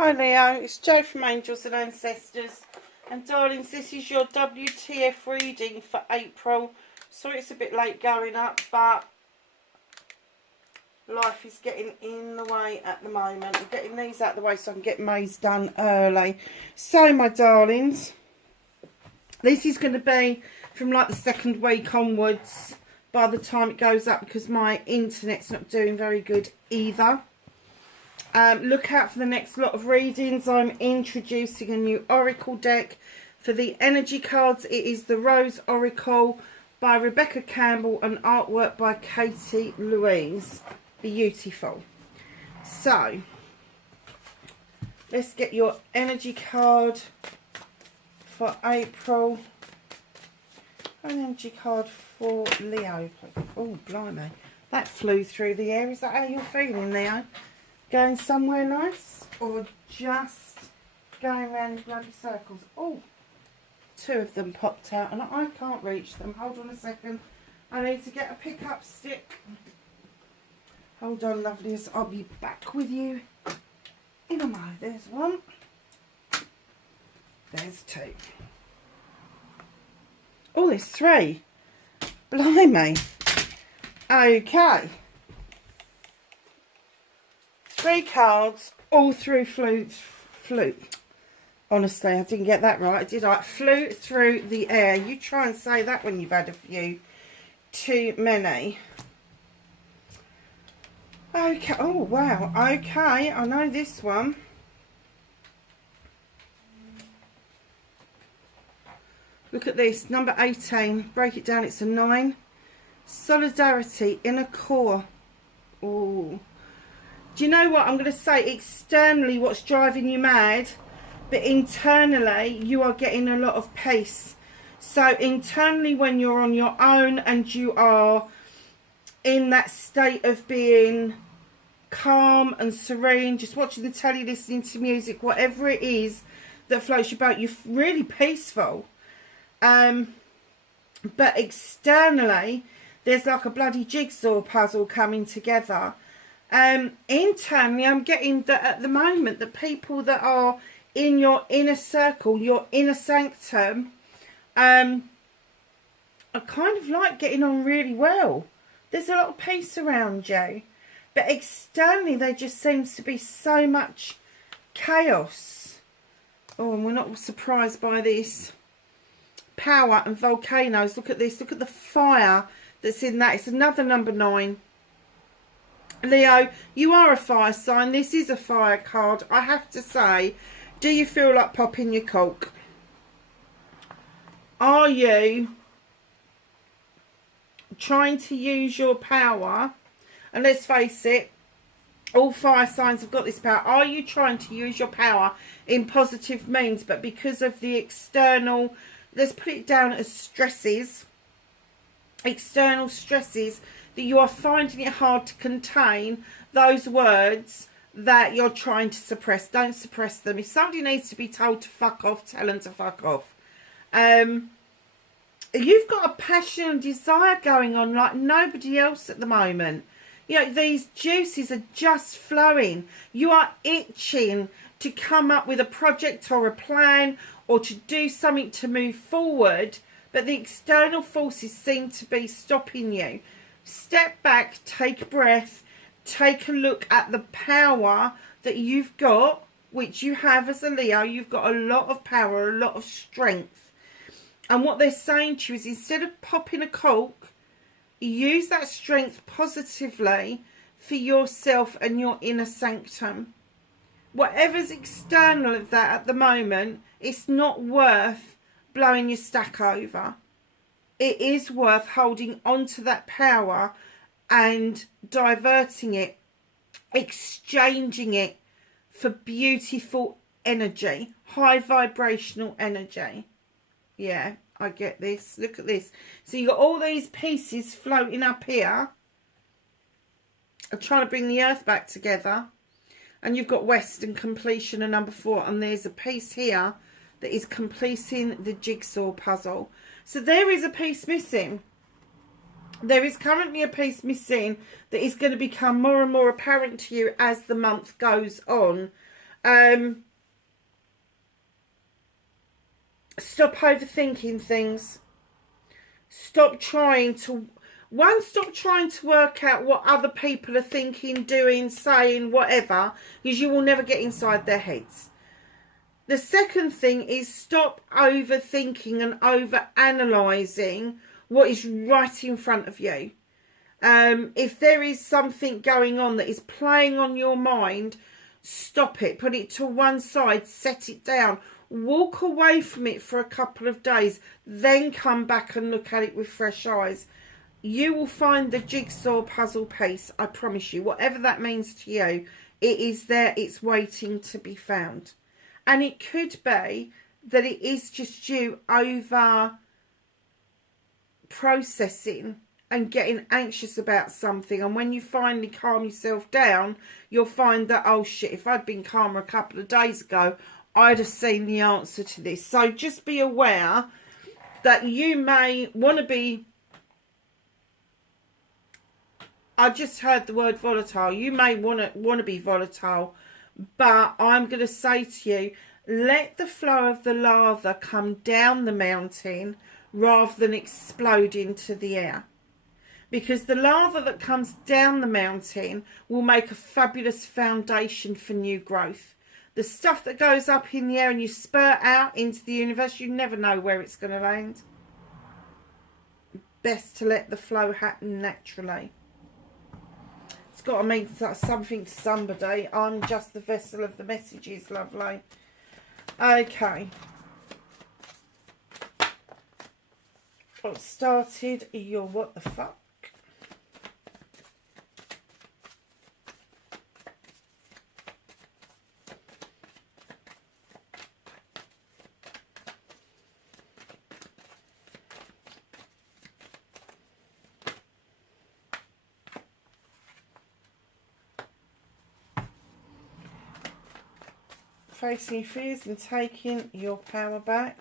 Hi Leo, it's Jo from Angels and Ancestors, and darlings, this is your WTF reading for April. Sorry it's a bit late going up, but life is getting in the way at the moment. I'm getting these out of the way so I can get May's done early. So my darlings, this is going to be from like the second week onwards by the time it goes up, because my internet's not doing very good either. Look out for the next lot of readings. I'm introducing a new oracle deck for the energy cards. It is the Rose Oracle by Rebecca Campbell and artwork by Katie Louise. Beautiful. So let's get your energy card for April. An energy card for Leo. Oh blimey, that flew through the air. Is that how you're feeling, Leo? Going somewhere nice, or just going around in bloody circles? Oh, two of them popped out and I can't reach them. Hold on a second. I need to get a pickup stick. Hold on, lovelies. I'll be back with you in a moment. There's one. There's two. Oh, there's three. Blimey. Okay. 3 cards, all through flew. Honestly, I didn't get that right, did I? Flew through the air. You try and say that when you've had a few too many. Okay. Oh, wow. Okay. I know this one. Look at this. Number 18. Break it down. It's a 9. Solidarity. Inner core. Oh. Do you know what I'm going to say? Externally, what's driving you mad, but internally, you are getting a lot of peace. So internally, when you're on your own and you are in that state of being calm and serene, just watching the telly, listening to music, whatever it is that floats your boat, you're really peaceful. But externally, there's like a bloody jigsaw puzzle coming together. Internally, I'm getting that at the moment, the people that are in your inner circle, your inner sanctum, are kind of like getting on really well. There's a lot of peace around you, but externally there just seems to be so much chaos. Oh, and we're not surprised by this. Power and volcanoes. Look at this. Look at the fire that's in that. It's another number 9. Leo, you are a fire sign. This is a fire card. I have to say, do you feel like popping your cork? Are you trying to use your power? And let's face it, all fire signs have got this power. Are you trying to use your power in positive means, but because of the external, let's put it down as stresses, external stresses, that you are finding it hard to contain those words that you're trying to suppress? Don't suppress them. If somebody needs to be told to fuck off, tell them to fuck off. You've got a passion and desire going on like nobody else at the moment. You know, these juices are just flowing. You are itching to come up with a project or a plan or to do something to move forward, but the external forces seem to be stopping you. Step back, take a breath, take a look at the power that you've got, which you have as a Leo. You've got a lot of power, a lot of strength. And what they're saying to you is, instead of popping a cork, use that strength positively for yourself and your inner sanctum. Whatever's external of that at the moment, it's not worth blowing your stack over. It is worth holding on to that power and diverting it, exchanging it for beautiful energy, high vibrational energy. Yeah, I get this. Look at this. So you've got all these pieces floating up here. I'm trying to bring the earth back together. And you've got Western completion and number 4. And there's a piece here that is completing the jigsaw puzzle. So there is a piece missing. There is currently a piece missing that is going to become more and more apparent to you as the month goes on. Stop overthinking things. Stop trying to work out what other people are thinking, doing, saying, whatever, because you will never get inside their heads. The second thing is stop overthinking and over-analysing what is right in front of you. If there is something going on that is playing on your mind, stop it. Put it to one side. Set it down. Walk away from it for a couple of days. Then come back and look at it with fresh eyes. You will find the jigsaw puzzle piece. I promise you. Whatever that means to you, it is there. It's waiting to be found. And it could be that it is just you over processing and getting anxious about something. And when you finally calm yourself down, you'll find that, oh shit, if I'd been calmer a couple of days ago, I'd have seen the answer to this. So just be aware that you may want to be, I just heard the word volatile. You may want to be volatile. But I'm going to say to you, let the flow of the lava come down the mountain rather than explode into the air. Because the lava that comes down the mountain will make a fabulous foundation for new growth. The stuff that goes up in the air and you spurt out into the universe, you never know where it's going to land. Best to let the flow happen naturally. Got to mean something to somebody. I'm just the vessel of the messages, lovely. Okay. Got started your what the fuck. Facing your fears and taking your power back.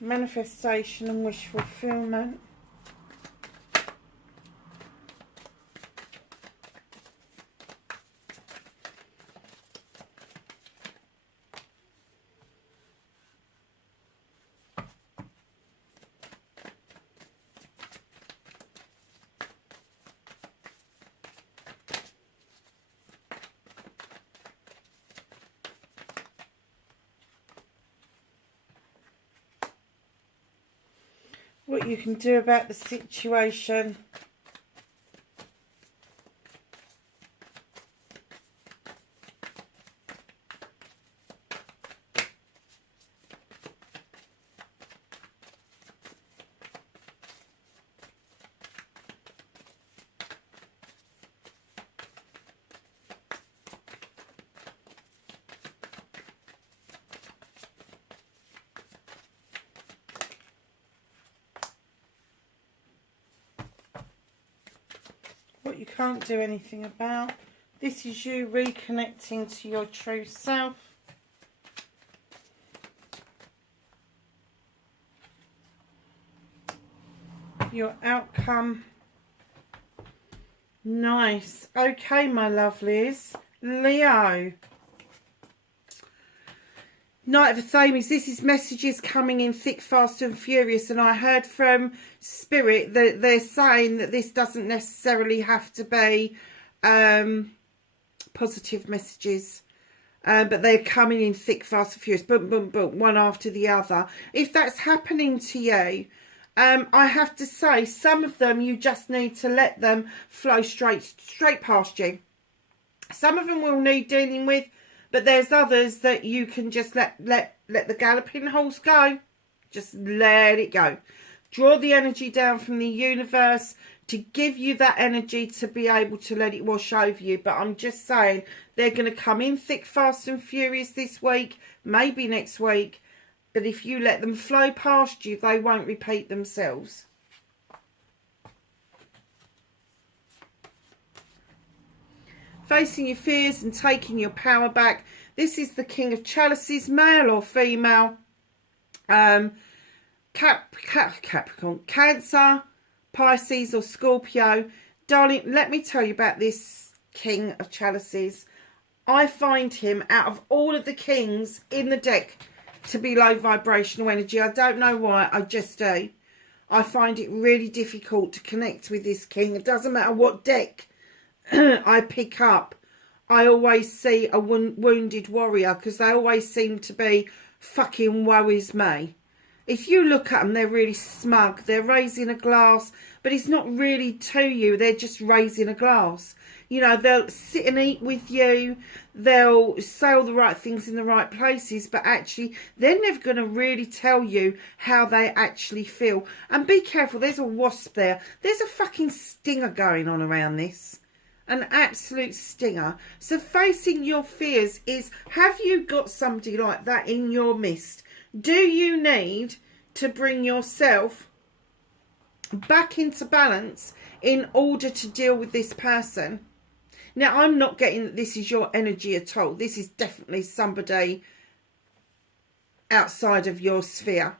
Manifestation and wish fulfillment. What you can do about the situation. What you can't do anything about. This is you reconnecting to your true self. Your outcome. Nice. Okay, my lovelies. Leo. Knight of the Thames, this is messages coming in thick, fast and furious, and I heard from Spirit that they're saying that this doesn't necessarily have to be positive messages, but they're coming in thick, fast and furious, boom, boom, boom, one after the other. If that's happening to you, I have to say, some of them you just need to let them flow straight past you. Some of them will need dealing with, but there's others that you can just let the galloping horse go. Just let it go. Draw the energy down from the universe to give you that energy to be able to let it wash over you. But I'm just saying, they're going to come in thick, fast and furious this week, maybe next week. But if you let them flow past you, they won't repeat themselves. Facing your fears and taking your power back. This is the King of Chalices, male or female. Capricorn, Cancer, Pisces or Scorpio. Darling, let me tell you about this King of Chalices. I find him, out of all of the kings in the deck, to be low vibrational energy. I don't know why, I just do. I find it really difficult to connect with this king. It doesn't matter what deck I pick up. I always see a wounded warrior, because they always seem to be fucking worries me. If you look at them, they're really smug. They're raising a glass, but it's not really to you. They're just raising a glass. You know, they'll sit and eat with you. They'll say all the right things in the right places, but actually, they're never going to really tell you how they actually feel. And be careful, there's a wasp there. There's a fucking stinger going on around this. An absolute stinger. So facing your fears is, have you got somebody like that in your midst? Do you need to bring yourself back into balance in order to deal with this person? Now, I'm not getting that this is your energy at all. This is definitely somebody outside of your sphere.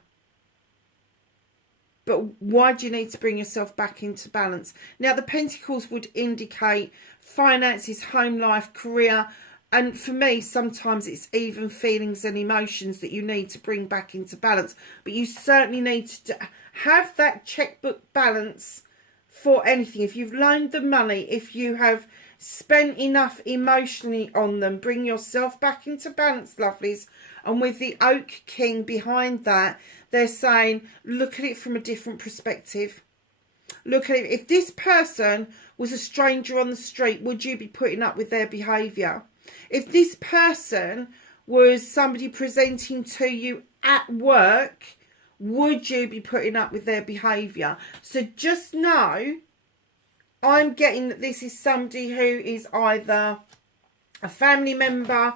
But why do you need to bring yourself back into balance? Now, the Pentacles would indicate finances, home life, career. And for me, sometimes it's even feelings and emotions that you need to bring back into balance. But you certainly need to have that checkbook balance for anything. If you've loaned them money, if you have spent enough emotionally on them, bring yourself back into balance, lovelies. And with the Oak King behind that, they're saying, look at it from a different perspective. Look at it. If this person was a stranger on the street, would you be putting up with their behaviour? If this person was somebody presenting to you at work, would you be putting up with their behaviour? So just know, I'm getting that this is somebody who is either a family member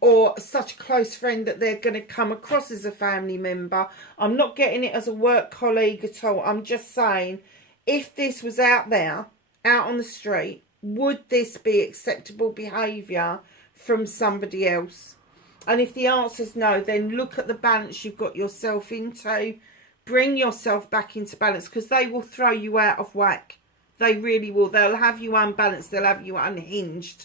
or such a close friend that they're going to come across as a family member. I'm not getting it as a work colleague at all. I'm just saying, if this was out there, out on the street, would this be acceptable behaviour from somebody else? And if the answer is no, then look at the balance you've got yourself into. Bring yourself back into balance, because they will throw you out of whack. They really will. They'll have you unbalanced. They'll have you unhinged.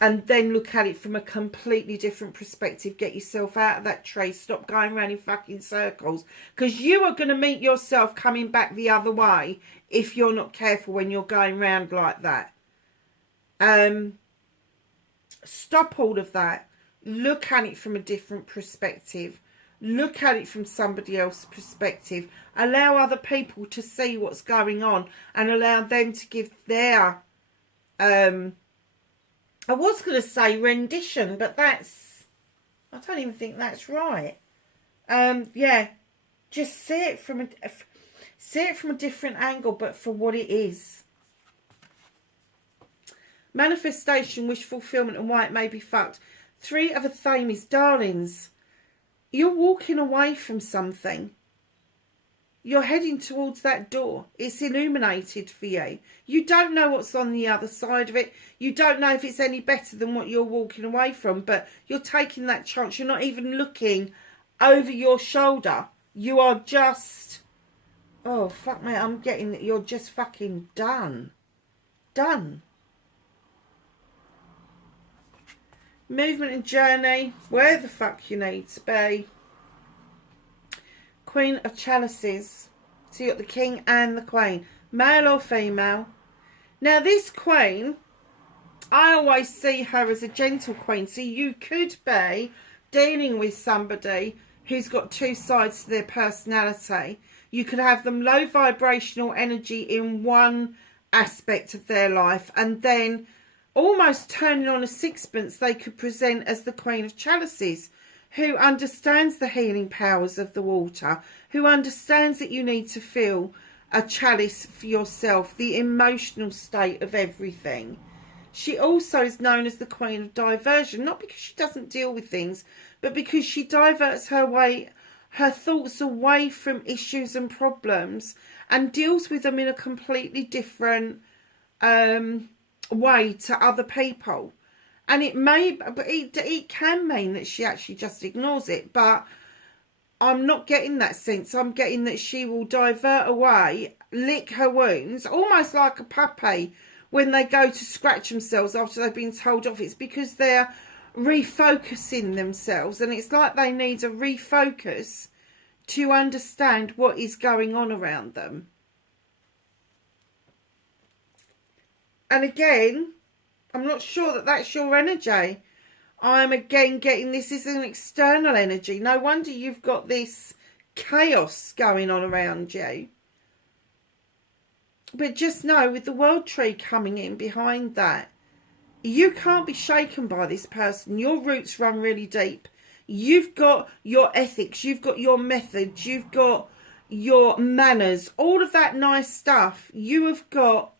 And then look at it from a completely different perspective. Get yourself out of that tree. Stop going around in fucking circles. Because you are going to meet yourself coming back the other way if you're not careful when you're going round like that. Stop all of that. Look at it from a different perspective. Look at it from somebody else's perspective. Allow other people to see what's going on and allow them to give their... I was going to say rendition, but that's... I don't even think that's right. Yeah. Just see it from a different angle, but for what it is. Manifestation, wish fulfillment, and why it may be fucked. 3 of a Thames, darlings. You're walking away from something. You're heading towards that door. It's illuminated for you. You don't know what's on the other side of it. You don't know if it's any better than what you're walking away from, but you're taking that chance. You're not even looking over your shoulder. You are just... Oh, fuck me. I'm getting that you're just fucking done. Done. Movement and journey. Where the fuck you need to be. Queen of Chalices. So you got the King and the Queen. Male or female. Now this Queen, I always see her as a gentle Queen. So you could be dealing with somebody who's got 2 sides to their personality. You could have them low vibrational energy in one aspect of their life, and then almost turning on a sixpence, they could present as the Queen of Chalices, who understands the healing powers of the water, who understands that you need to feel a chalice for yourself, the emotional state of everything. She also is known as the Queen of Diversion, not because she doesn't deal with things, but because she diverts her thoughts away from issues and problems and deals with them in a completely different way to other people. And it can mean that she actually just ignores it, but I'm not getting that sense. I'm getting that she will divert away, lick her wounds, almost like a puppy when they go to scratch themselves after they've been told off. It's because they're refocusing themselves, and it's like they need a refocus to understand what is going on around them. And again, I'm not sure that that's your energy. I'm again getting this is an external energy. No wonder you've got this chaos going on around you. But just know, with the world tree coming in behind that, you can't be shaken by this person. Your roots run really deep. You've got your ethics. You've got your methods. You've got your manners. All of that nice stuff. You've got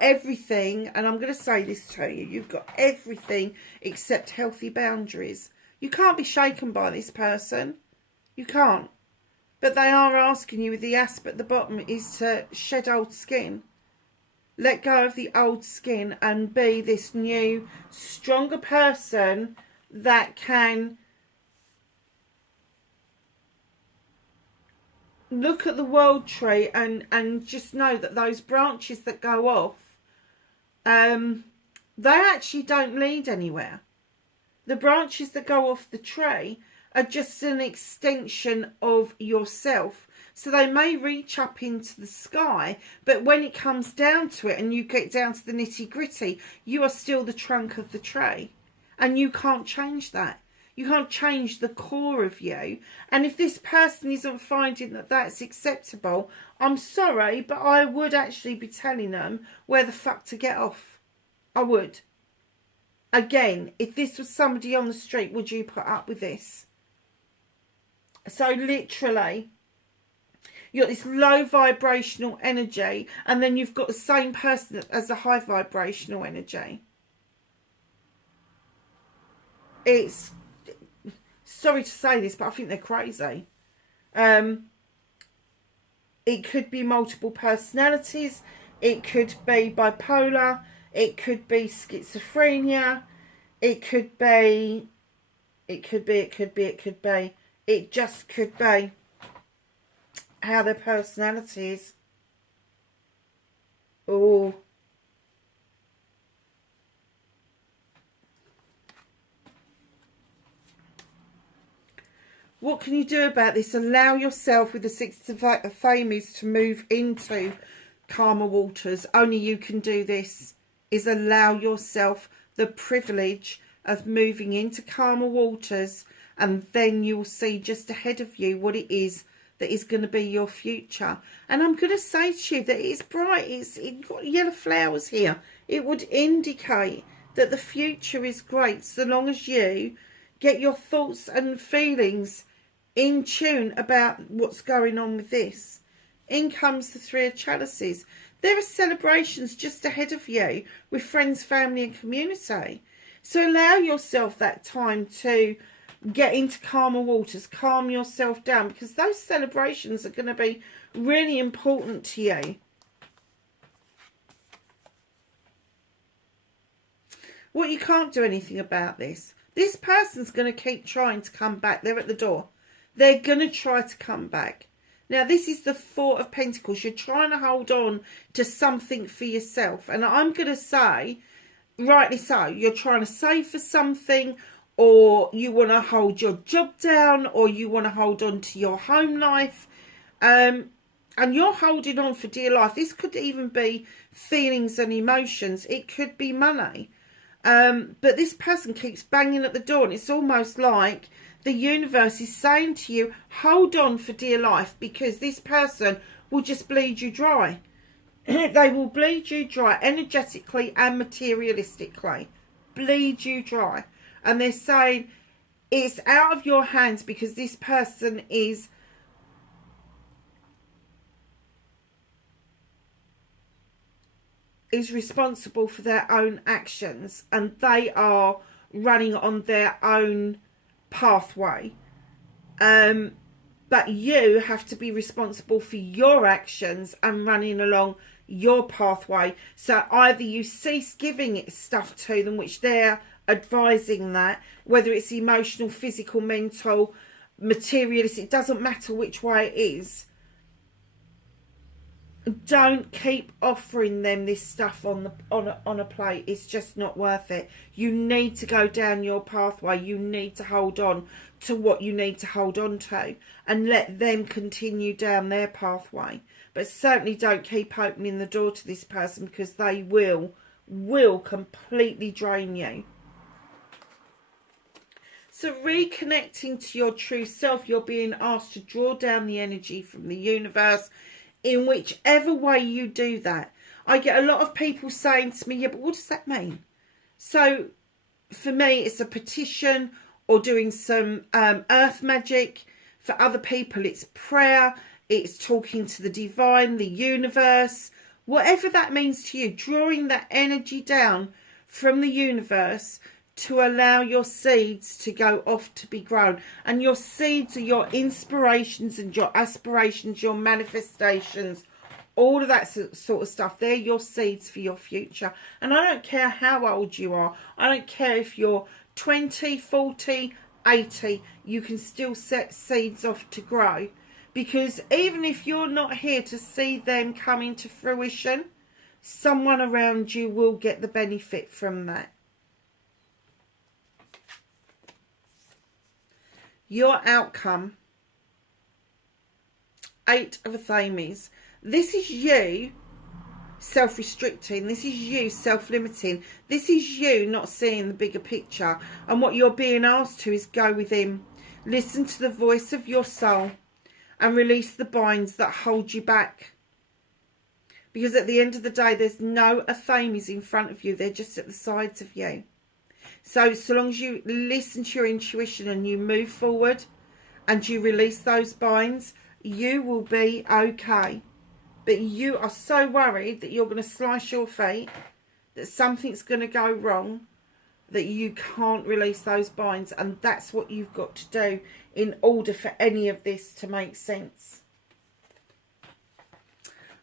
everything, and I'm going to say this to you, you've got everything except healthy boundaries. You can't be shaken by this person. You can't. But they are asking you, with the asp at the bottom, is to shed old skin. Let go of the old skin and be this new, stronger person that can look at the world tree and just know that those branches that go off, they actually don't lead anywhere. The branches that go off the tree are just an extension of yourself. So they may reach up into the sky, but when it comes down to it and you get down to the nitty gritty, you are still the trunk of the tree. And you can't change that. You can't change the core of you. And if this person isn't finding that that's acceptable, I'm sorry, but I would actually be telling them where the fuck to get off. I would. Again, if this was somebody on the street, would you put up with this? So literally, you've got this low vibrational energy, and then you've got the same person as a high vibrational energy. It's, sorry to say this, but I think they're crazy. It could be multiple personalities. It could be bipolar. It could be schizophrenia. It just could be how their personality is. Oh. What can you do about this? Allow yourself, with the Six of Famies, to move into calmer waters. Only you can do this, is allow yourself the privilege of moving into calmer waters, and then you'll see just ahead of you what it is that is going to be your future. And I'm going to say to you that it's bright. It's got yellow flowers here. It would indicate that the future is great, so long as you get your thoughts and feelings in tune about what's going on with this. In comes the Three of Chalices. There are celebrations just ahead of you with friends, family and community. So allow yourself that time to get into calmer waters, calm yourself down, because those celebrations are going to be really important to you. What you can't do anything about this. This person's going to keep trying to come back. They're at the door. They're going to try to come back. Now, this is the Four of Pentacles. You're trying to hold on to something for yourself. And I'm going to say, rightly so, you're trying to save for something, or you want to hold your job down, or you want to hold on to your home life. And you're holding on for dear life. This could even be feelings and emotions. It could be money. But this person keeps banging at the door, and it's almost like the universe is saying to you, hold on for dear life, because this person will just bleed you dry. They will bleed you dry energetically and materialistically. Bleed you dry. And they're saying it's out of your hands, because this person is is responsible for their own actions, and they are running on their own pathway. But you have to be responsible for your actions and running along your pathway. So either you cease giving it stuff to them, which they're advising that, whether it's emotional, physical, mental, materialistic, it doesn't matter which way it is. Don't keep offering them this stuff on a plate. It's just not worth it. You need to go down your pathway. You need to hold on to what you need to hold on to and let them continue down their pathway. But certainly don't keep opening the door to this person, because they will completely drain you. So reconnecting to your true self, you're being asked to draw down the energy from the universe in whichever way you do that. I get a lot of people saying to me, yeah, but what does that mean? So for me, it's a petition or doing some earth magic. For other people, it's prayer. It's talking to the divine, the universe, whatever that means to you, drawing that energy down from the universe to allow your seeds to go off to be grown. And your seeds are your inspirations and your aspirations, your manifestations, all of that sort of stuff. They're your seeds for your future. And I don't care how old you are. I don't care if you're 20, 40, 80. You can still set seeds off to grow. Because even if you're not here to see them coming to fruition, someone around you will get the benefit from that. Your outcome, 8 of Athames. This is you self-restricting. This is you self-limiting. This is you not seeing the bigger picture. And what you're being asked to is go within. Listen to the voice of your soul and release the binds that hold you back. Because at the end of the day, there's no Athames in front of you. They're just at the sides of you. So long as you listen to your intuition and you move forward and you release those binds, you will be okay. But you are so worried that you're going to slice your feet, that something's going to go wrong, that you can't release those binds. And that's what you've got to do in order for any of this to make sense.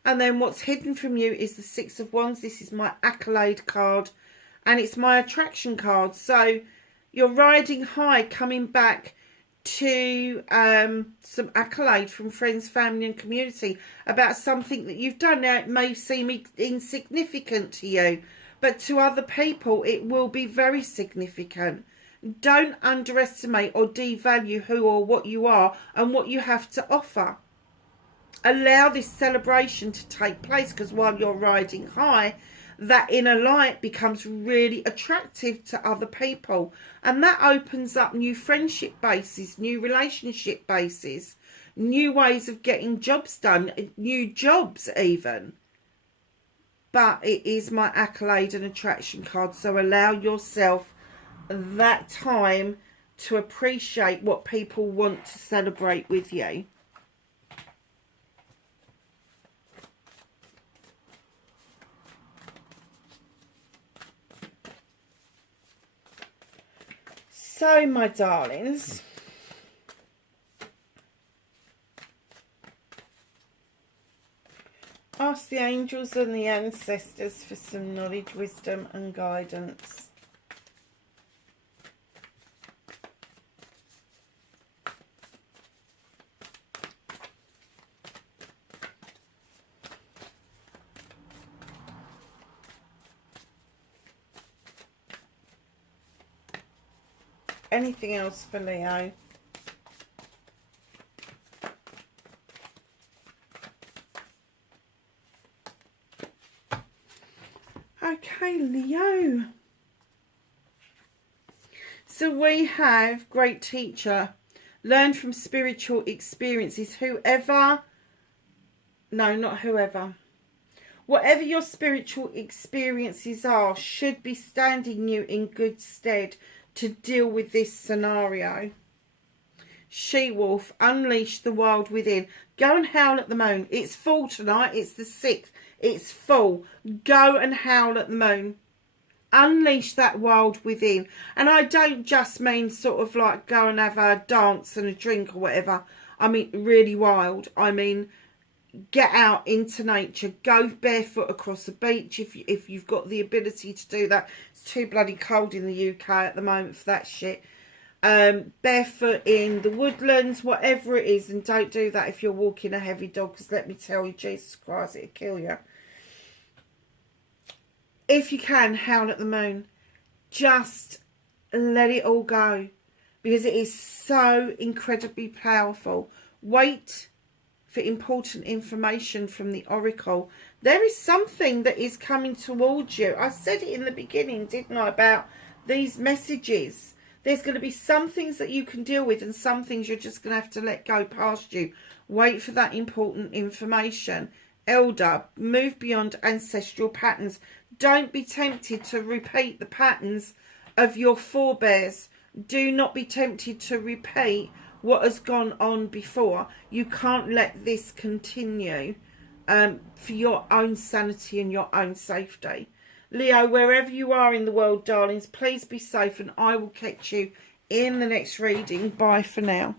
And then what's hidden from you is the 6 of Wands. This is my accolade card. And it's my attraction card. So you're riding high, coming back to some accolade from friends, family and community about something that you've done. Now, it may seem insignificant to you, but to other people, it will be very significant. Don't underestimate or devalue who or what you are and what you have to offer. Allow this celebration to take place, because while you're riding high, that inner light becomes really attractive to other people. And that opens up new friendship bases, new relationship bases, new ways of getting jobs done, new jobs even. But it is my accolade and attraction card. So allow yourself that time to appreciate what people want to celebrate with you. So, my darlings, ask the angels and the ancestors for some knowledge, wisdom and guidance. Anything else for Leo? Okay, Leo. So we have great teacher. Learn from spiritual experiences. Whoever, no, not whoever. Whatever your spiritual experiences are should be standing you in good stead to deal with this scenario. She-wolf, unleash the wild within. Go and howl at the moon. It's full tonight. It's the 6th. It's full. Go and howl at the moon. Unleash that wild within. And I don't just mean sort of like go and have a dance and a drink or whatever. I mean really wild. I mean get out into nature. Go barefoot across the beach if you've got the ability to do that. It's too bloody cold in the UK at the moment for that shit. Barefoot in the woodlands, whatever it is. And don't do that if you're walking a heavy dog, because let me tell you, Jesus Christ, it'll kill you. If you can, howl at the moon. Just let it all go, because it is so incredibly powerful. Wait for important information from the oracle. There is something that is coming towards you. I said it in the beginning, didn't I, about these messages. There's going to be some things that you can deal with and some things you're just going to have to let go past you. Wait for that important information. Elder, move beyond ancestral patterns. Don't be tempted to repeat the patterns of your forebears. Do not be tempted to repeat what has gone on before. You can't let this continue for your own sanity and your own safety. Leo, wherever you are in the world, darlings, please be safe, and I will catch you in the next reading. Bye for now.